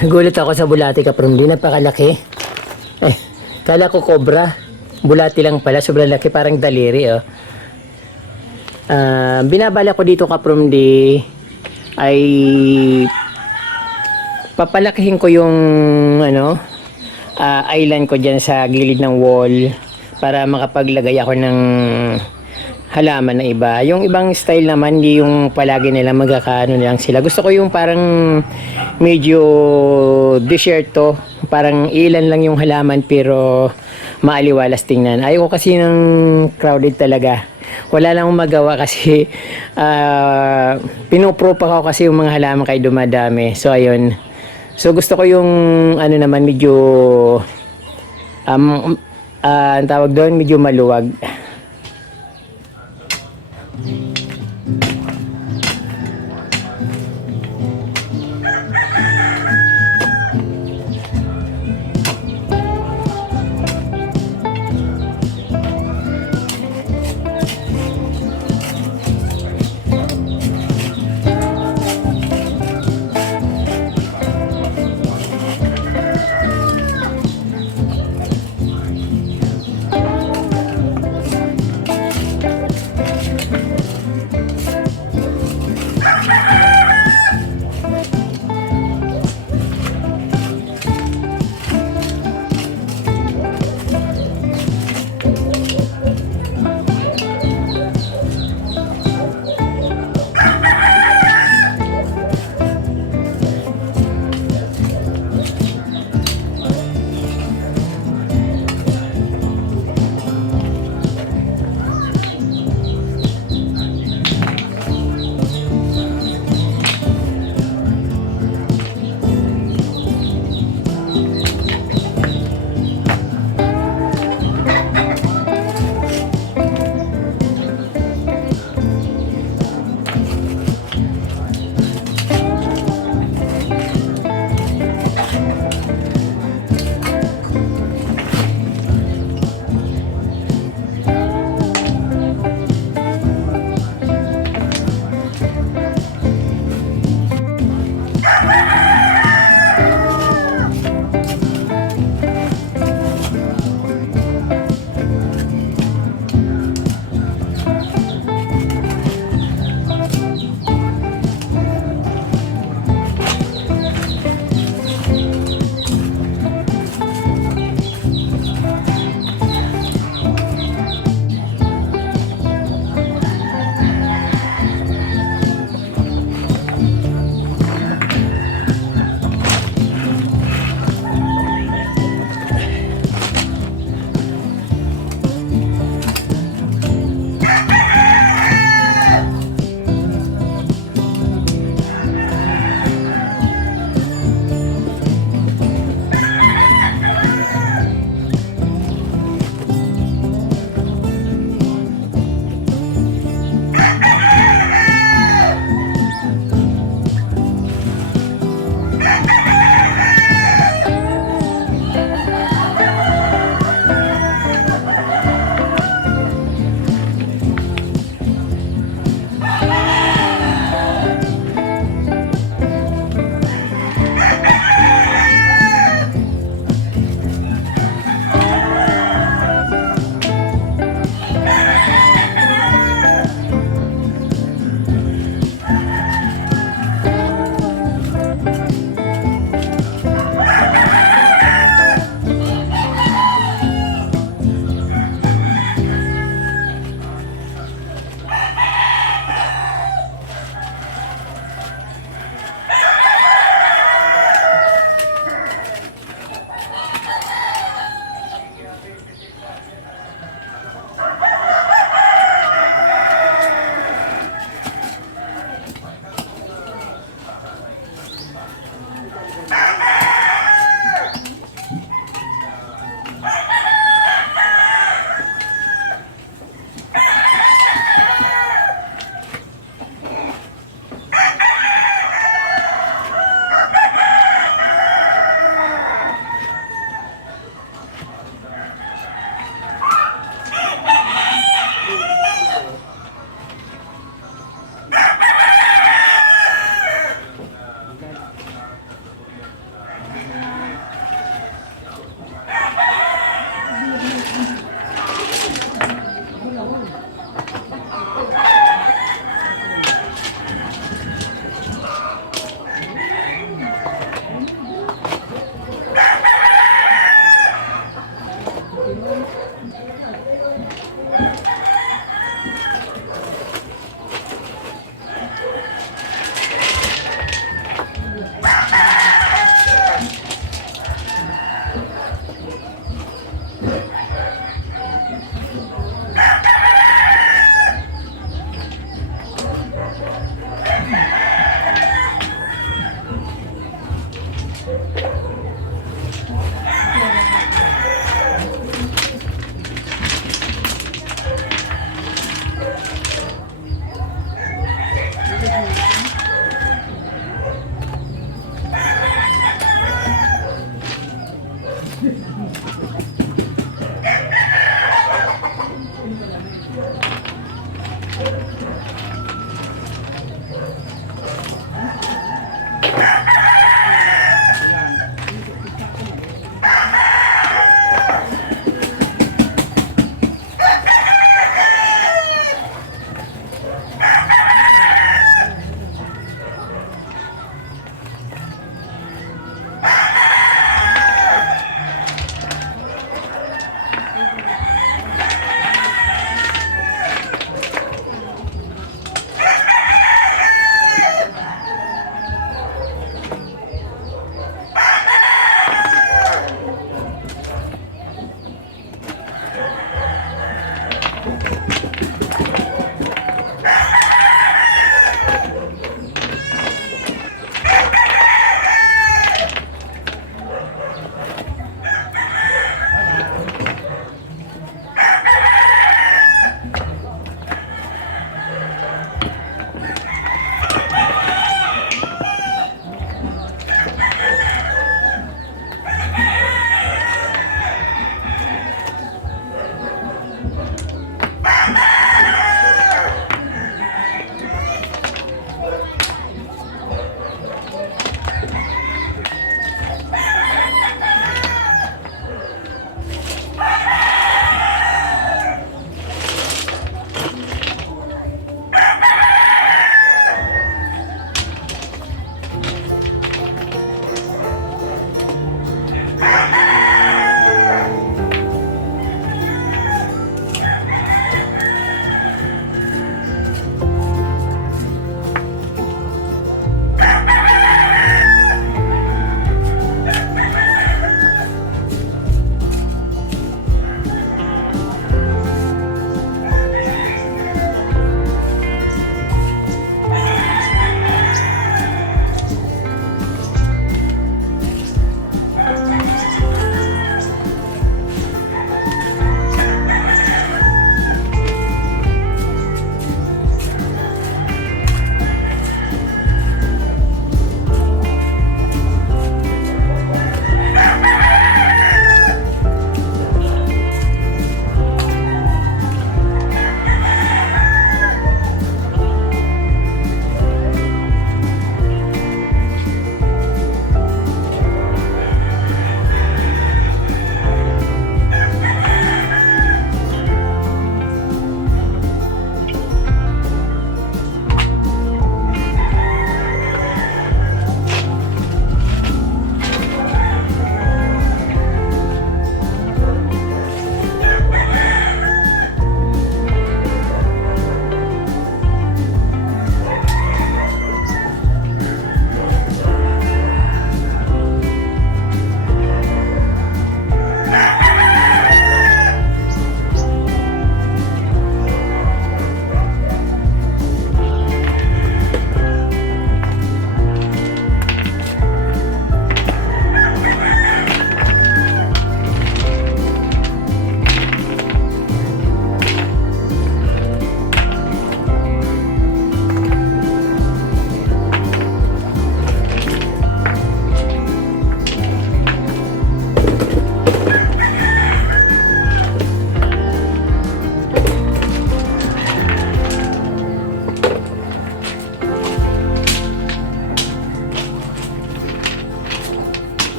Gulat ako sa bulati ka Promdi, napakalaki. Kala ko cobra. Bulati lang pala, sobrang laki, parang daliri oh. Binabala ko dito ka Promdi ay papalakihin ko yung island ko dyan sa gilid ng wall para makapaglagay ako ng halaman na iba. Yung ibang style naman, hindi yung palagi nila magkakaano lang sila. Gusto ko yung parang medyo desierto, parang ilan lang yung halaman pero maaliwalas tingnan. Ayaw ko kasi ng crowded talaga. Wala lang akong magawa kasi pinopropa ko kasi yung mga halaman kay dumadami. So ayun. So gusto ko yung naman medyo ang tawag doon medyo maluwag.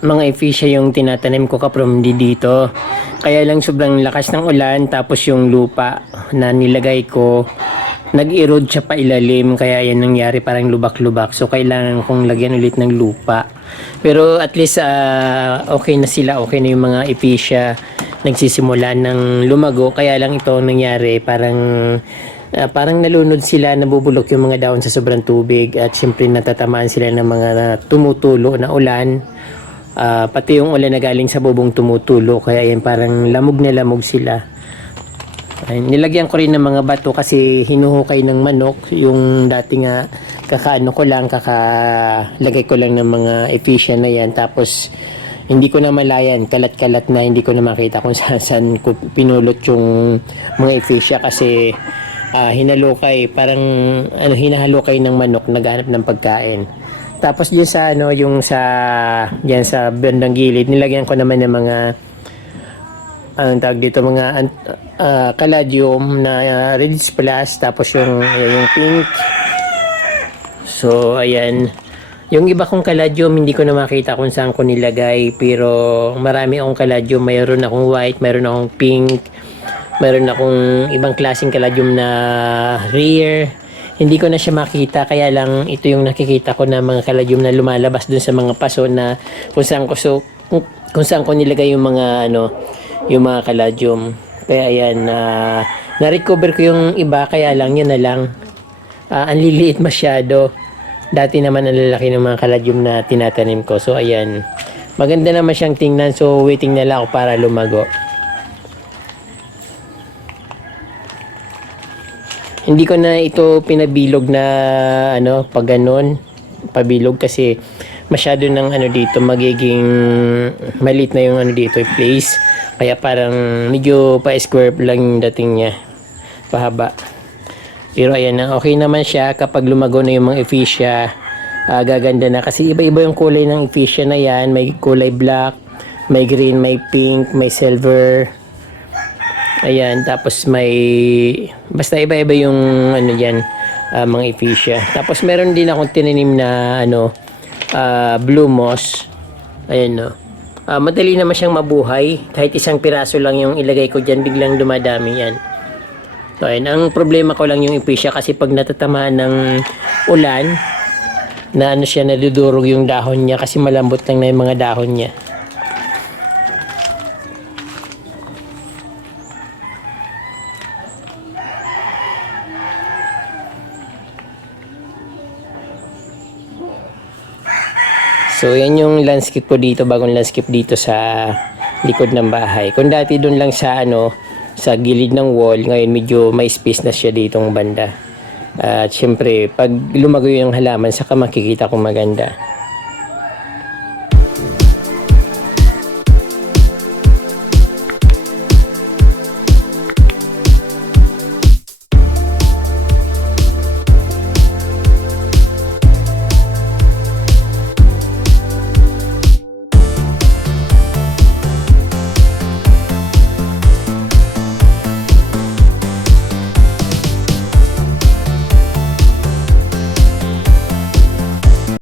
Mga efisya yung tinatanim ko Promdi dito. Kaya lang sobrang lakas ng ulan, tapos yung lupa na nilagay ko nag-erode siya pa ilalim, kaya yan nangyari, parang lubak-lubak. So kailangan kong lagyan ulit ng lupa. Pero at least okay na sila, okay na yung mga efisya, nagsisimula ng lumago. Kaya lang ito nangyari, parang nalunod sila, nabubulok yung mga dahon sa sobrang tubig, at syempre natatamaan sila ng mga tumutulo na ulan. Pati yung ulan na galing sa bubong tumutulo, kaya yan parang lamog na lamog sila. Nilagyan ko rin ng mga bato kasi hinuhukay ng manok yung dati nga kakalagay ko lang ng mga efisya na yan, tapos hindi ko na malayan, kalat-kalat na, hindi ko na makita kung saan ko pinulot yung mga efisya kasi hinalukay, parang hinahalukay ng manok, naghanap ng pagkain. Tapos diyan sa yung diyan sa bandang gilid, nilagyan ko naman ng mga ang tawag dito, mga caladium na red plus, tapos yung pink. So ayan, yung iba kong caladium hindi ko na makita kung saan ko nilagay, pero marami akong caladium. Mayroon akong white, mayroon akong pink, mayroon akong ibang klaseng caladium na rare. Hindi ko na siya makita, kaya lang ito yung nakikita ko na mga caladium na lumalabas dun sa mga paso na kung saan ko nilagay yung mga yung mga caladium. Kaya ayan, na-recover ko yung iba, kaya lang yun na lang, ang liliit masyado. Dati naman ang lalaki ng mga caladium na tinatanim ko. So ayan, maganda naman siyang tingnan, so waiting na lang ako para lumago. Hindi ko na ito pinabilog na pag ganon, pabilog, kasi masyado ng dito, magiging maliit na yung dito yung place. Kaya parang medyo pa-square lang yung dating niya, pahaba. Pero ayan na, okay naman siya kapag lumago na yung mga efisya. Gaganda na kasi iba-iba yung kulay ng efisya na yan. May kulay black, may green, may pink, may silver. Ayan, tapos may basta iba-iba yung ano diyan, mga ephesia. Tapos meron din akong tinanim na ano, blue moss. Ayan no. Madali naman siyang mabuhay. Kahit isang piraso lang yung ilagay ko diyan, biglang dumadami yan. So, ayan. Ang problema ko lang yung ephesia kasi pag natatamaan ng ulan, na ano siya, nadudurog yung dahon niya kasi malambot lang na yung mga dahon niya. So, yan yung landscape ko dito, bagong landscape dito sa likod ng bahay. Kung dati doon lang sa ano, sa gilid ng wall, ngayon medyo may space na siya ditong banda. At syempre, pag lumago yung halaman, saka makikita kung maganda.